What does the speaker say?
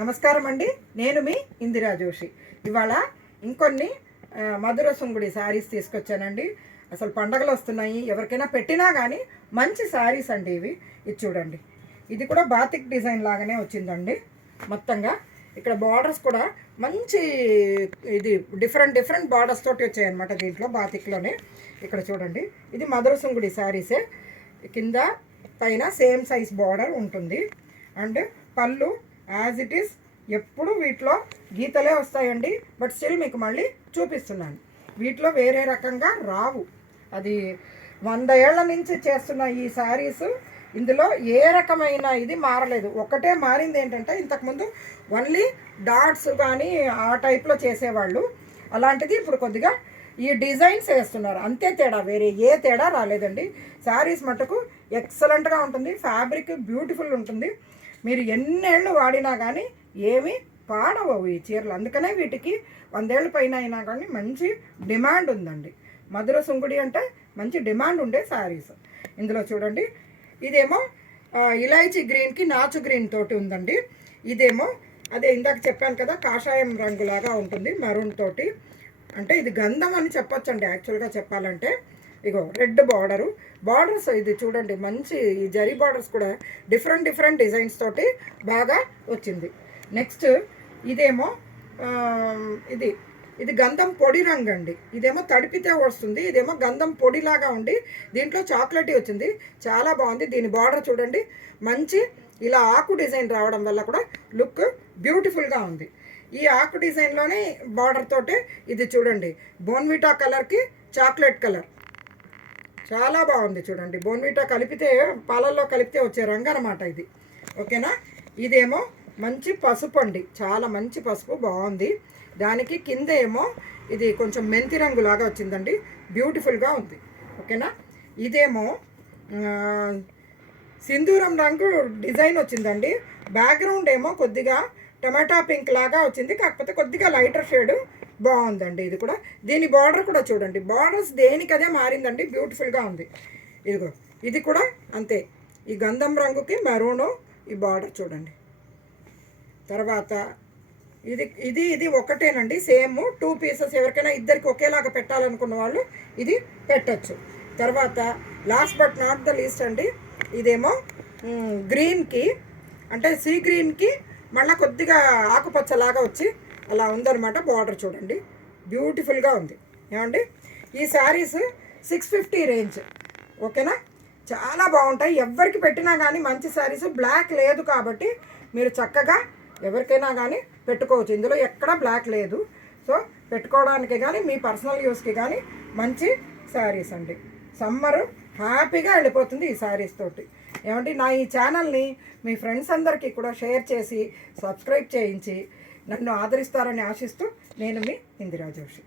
నమస్కారం అండి. నేను మీ ఇందిరా జోషి. ఇవాళ ఇంకొన్ని మధుర సుంగుడి శారీస్ తీసుకొచ్చానండి. అసలు పండగలు వస్తున్నాయి, ఎవరికైనా పెట్టినా కానీ మంచి శారీస్ అండి ఇవి. ఇది చూడండి, ఇది కూడా బాతిక్ డిజైన్ లాగానే వచ్చిందండి. మొత్తంగా ఇక్కడ బార్డర్స్ కూడా మంచి ఇది డిఫరెంట్ బార్డర్స్ తోటి వచ్చాయన్నమాట దీంట్లో బాతిక్లోనే. ఇక్కడ చూడండి, ఇది మధుర సుంగుడి శారీసే. కింద పైన సేమ్ సైజ్ బార్డర్ ఉంటుంది. అండ్ పళ్ళు యాజ్ ఇట్ ఈస్ ఎప్పుడు వీటిలో గీతలే వస్తాయండి. బట్ స్టిల్ మీకు మళ్ళీ చూపిస్తున్నాను, వీటిలో వేరే రకంగా రావు. అది 100 ఏళ్ల నుంచి చేస్తున్న ఈ శారీస్, ఇందులో ఏ రకమైన ఇది మారలేదు. ఒకటే మారింది ఏంటంటే, ఇంతకుముందు ఓన్లీ డాట్స్ కానీ ఆ టైప్లో చేసేవాళ్ళు. అలాంటిది ఇప్పుడు కొద్దిగా ఈ డిజైన్స్ వేస్తున్నారు, అంతే తేడా, వేరే ఏ తేడా రాలేదండి. శారీస్ మటుకు ఎక్సలెంట్గా ఉంటుంది, ఫ్యాబ్రిక్ బ్యూటిఫుల్ ఉంటుంది. మీరు ఎన్నేళ్ళు వాడినా కానీ ఏమీ పాడవవు ఈ చీరలు. అందుకనే వీటికి 100 ఏళ్ళ పైన అయినా కానీ మంచి డిమాండ్ ఉందండి. మధుర సుంగుడి అంటే మంచి డిమాండ్ ఉండే శారీస్. ఇందులో చూడండి, ఇదేమో ఇలాచీ గ్రీన్కి నాచు గ్రీన్ తోటి ఉందండి. ఇదేమో అదే ఇందాక చెప్పాను కదా, కాషాయం రంగులాగా ఉంటుంది మెరూన్ తోటి. అంటే ఇది గంధం అని చెప్పొచ్చండి యాక్చువల్గా చెప్పాలంటే. ఇగో రెడ్ బార్డర్స్ ఇది చూడండి, మంచి ఈ జరీ బార్డర్స్ కూడా డిఫరెంట్ డిజైన్స్ తోటి బాగా వచ్చింది. నెక్స్ట్ ఇదేమో ఇది గంధం పొడి రంగు అండి. ఇదేమో తడిపితే వస్తుంది, ఇదేమో గంధం పొడిలాగా ఉండి దీంట్లో చాక్లెట్ వచ్చింది, చాలా బాగుంది. దీని బార్డర్ చూడండి, మంచి ఇలా ఆకు డిజైన్ రావడం వల్ల కూడా లుక్ బ్యూటిఫుల్గా ఉంది. ఈ ఆకు డిజైన్లోనే బార్డర్ తోటే ఇది చూడండి, బోన్విటా కలర్కి చాక్లెట్ కలర్ చాలా బాగుంది. చూడండి, బోన్విటా కలిపితే పాలల్లో కలిపితే వచ్చే రంగు అనమాట ఇది. ఓకేనా. ఇదేమో మంచి పసుపు అండి, చాలా మంచి పసుపు, బాగుంది. దానికి కింద ఏమో ఇది కొంచెం మెంతి రంగు లాగా వచ్చిందండి, బ్యూటిఫుల్గా ఉంది. ఓకేనా. ఇదేమో సింధూరం రంగు డిజైన్ వచ్చిందండి. బ్యాక్గ్రౌండ్ ఏమో కొద్దిగా టమాటా పింక్ లాగా వచ్చింది, కాకపోతే కొద్దిగా లైటర్ షేడ్, బాగుందండి. ఇది కూడా దీని బార్డర్ కూడా చూడండి, బార్డర్స్ దేనికదే మారిందండి, బ్యూటిఫుల్గా ఉంది. ఇదిగో ఇది కూడా అంతే, ఈ గంధం రంగుకి మెరూను ఈ బార్డర్ చూడండి. తర్వాత ఇది ఒకటేనండి, సేమ్ 2 పీసెస్. ఎవరికైనా ఇద్దరికి ఒకేలాగా పెట్టాలనుకున్న వాళ్ళు ఇది పెట్టచ్చు. తర్వాత last but not the least అండి, ఇదేమో గ్రీన్కి అంటే సీ గ్రీన్కి మళ్ళీ కొద్దిగా ఆకుపచ్చలాగా వచ్చి అలా ఉందన్నమాట. బార్డర్ చూడండి, బ్యూటిఫుల్గా ఉంది. ఏమండి, ఈ శారీస్ 650 రేంజ్. ఓకేనా, చాలా బాగుంటాయి. ఎవరికి పెట్టినా కానీ మంచి శారీస్. బ్లాక్ లేదు కాబట్టి మీరు చక్కగా ఎవరికైనా కానీ పెట్టుకోవచ్చు. ఇందులో ఎక్కడ బ్లాక్ లేదు. సో పెట్టుకోవడానికి కానీ మీ పర్సనల్ యూస్కి కానీ మంచి శారీస్ అండి. సమ్మర్ హ్యాపీగా వెళ్ళిపోతుంది ఈ శారీస్ తోటి. ఏమంటే నా ఈ ఛానల్ని మీ ఫ్రెండ్స్ అందరికీ కూడా షేర్ చేసి సబ్స్క్రైబ్ చేయించి నన్ను ఆదరిస్తారని ఆశిస్తూ నేను మీ ఇందిరా జోషి.